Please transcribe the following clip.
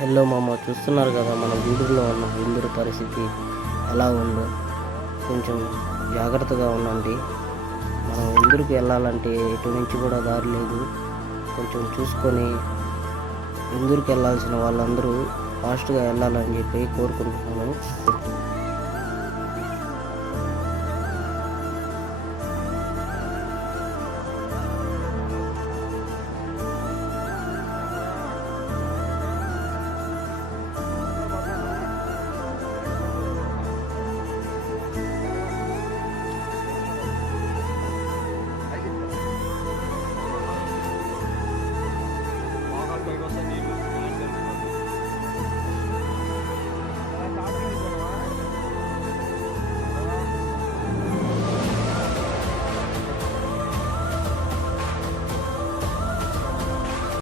Hello మామ, చూస్తున్నారు కదా మన గూడూరులో ఉన్న ఇందూరు పరిస్థితి ఎలా ఉందో. కొంచెం జాగ్రత్తగా ఉండండి. మనం ఇందూరుకి వెళ్ళాలంటే ఎటు నుంచి కూడా దారి లేదు. కొంచెం చూసుకొని ఇందూరుకి వెళ్ళాల్సిన వాళ్ళందరూ ఫాస్ట్గా వెళ్ళాలని చెప్పి కోరుకుంటున్నాను.